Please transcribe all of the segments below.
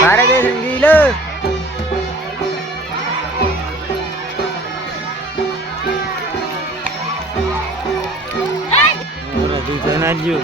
Para de tranquilo. Ahora tú te najo,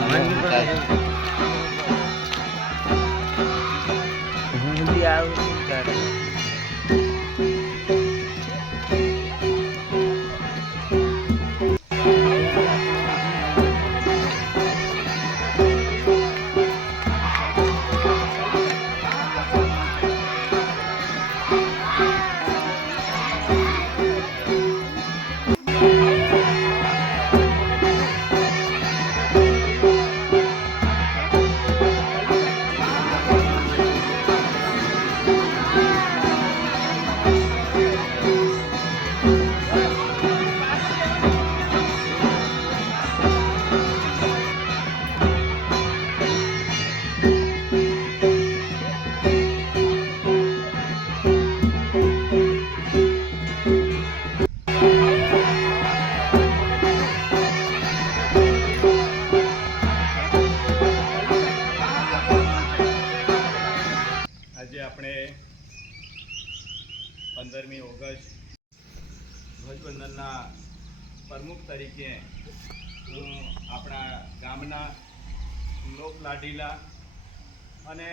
આજે આપણે 15મી August ધ્વજવંદનના પ્રમુખ તરીકે હું આપણા ગામના લોકલાડીલા અને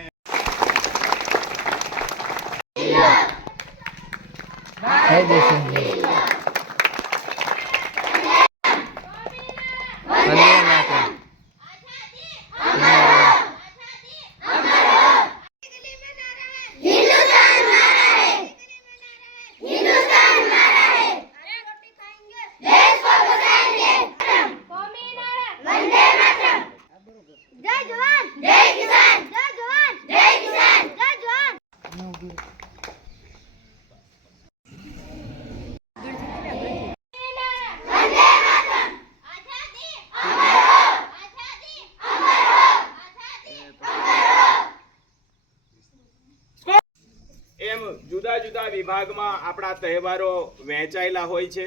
જુદા જુદા વિભાગમાં આપણા તહેવારો વહેંચાયેલા હોય છે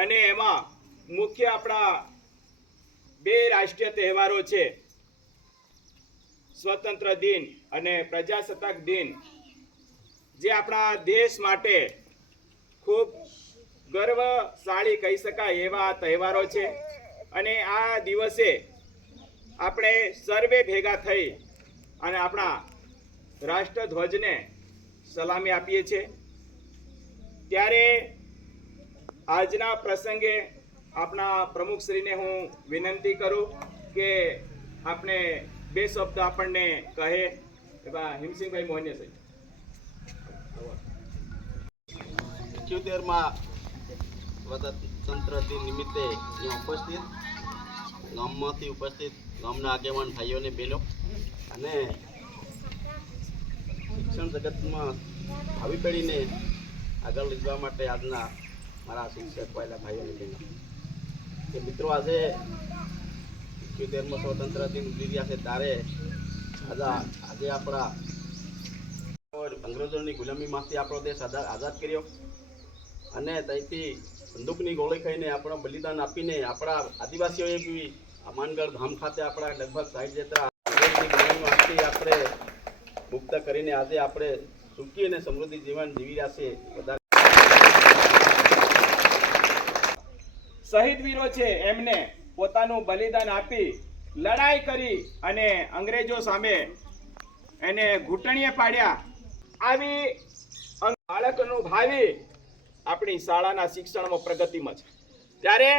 અને એમાં મુખ્ય આપણા બે રાષ્ટ્રીય તહેવારો છે, સ્વતંત્ર દિન અને પ્રજાસત્તાક દિન, જે આપણા દેશ માટે ખૂબ ગર્વશાળી કહી શકાય એવા તહેવારો છે. અને આ દિવસે આપણે સર્વે ભેગા થઈ અને આપણા રાષ્ટ્રધ્વજને સલામી આપીએ છીએ. ત્યારે આજના પ્રસંગે આપણા પ્રમુખશ્રીને હું વિનંતી કરું કે આપણે બે શબ્દ આપણને કહે. એવા હિમસિંહભાઈ મોહનિયા સાહેબ. 78માં સ્વતંત્ર દિન નિમિત્તે અહીંયા ઉપસ્થિત ગામમાંથી ઉપસ્થિત ગામના આગેવાન ભાઈઓને બહેનો અને શિક્ષણ જગતમાં ભાવિ પેઢીને આગળ લઈ જવા માટે આજના મારા શિક્ષક વાયલા ભાઈઓને બહેનો કે મિત્રો, આજે 78મો સ્વતંત્ર દિન ઉજવી રહ્યા છે ત્યારે આજે આપણા અંગ્રેજોની ગુલામીમાંથી આપણો દેશ આઝાદ કર્યો અને ત્યાંથી બંદૂકની ગોળી ખાઈને આપણો બલિદાન આપીને આપણા આદિવાસીઓએ બી માનગઢ ધામ ખાતે આપણા લગભગ 60 જેટલા અંગ્રેજની ગુલામીમાંથી આપણે મુક્ત કરીને આજે આપણે સુખી અને સમૃદ્ધિ જીવન જીવી રહ્યા છે. શહીદ વીરો છે, એમને પોતાનું બલિદાન આપી લડાઈ કરી અને અંગ્રેજો સામે એને ઘૂંટણીએ પાડ્યા. આવી બાળકનું ભાવિ આપણી શાળાના શિક્ષણમાં પ્રગતિમાં છે. ત્યારે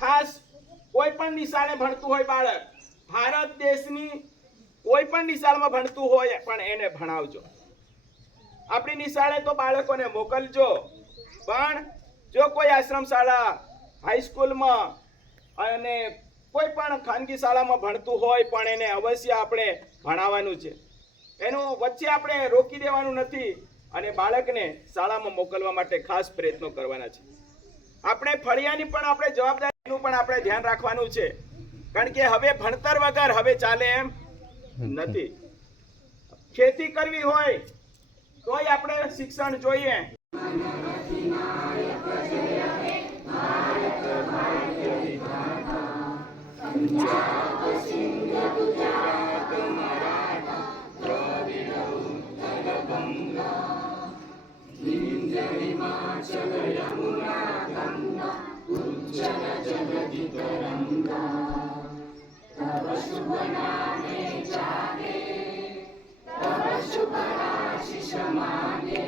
ખાસ કોઈ પણ નિશાળે ભણતું હોય બાળક, ભારત દેશની કોઈ પણ નિશાળમાં ભણતું હોય પણ એને ભણાવજો. આપણી નિશાળે તો બાળકોને મોકલજો, પણ જો કોઈ આશ્રમ શાળા, હાઈસ્કૂલમાં અને કોઈ પણ ખાનગી શાળામાં ભણતું હોય પણ એને અવશ્ય આપણે ભણાવવાનું છે. એનું વચ્ચે આપણે રોકી દેવાનું નથી અને બાળકને શાળામાં મોકલવા માટે ખાસ પ્રયત્નો કરવાના છે. આપણે ફળિયાની પણ આપણે જવાબદારીનું પણ આપણે ધ્યાન રાખવાનું છે, કારણ કે હવે ભણતર વગર હવે ચાલે એમ નથી. ખેતી કરવી હોય તોય આપણે શિક્ષણ જોઈએ. શુભ આશીષ માગે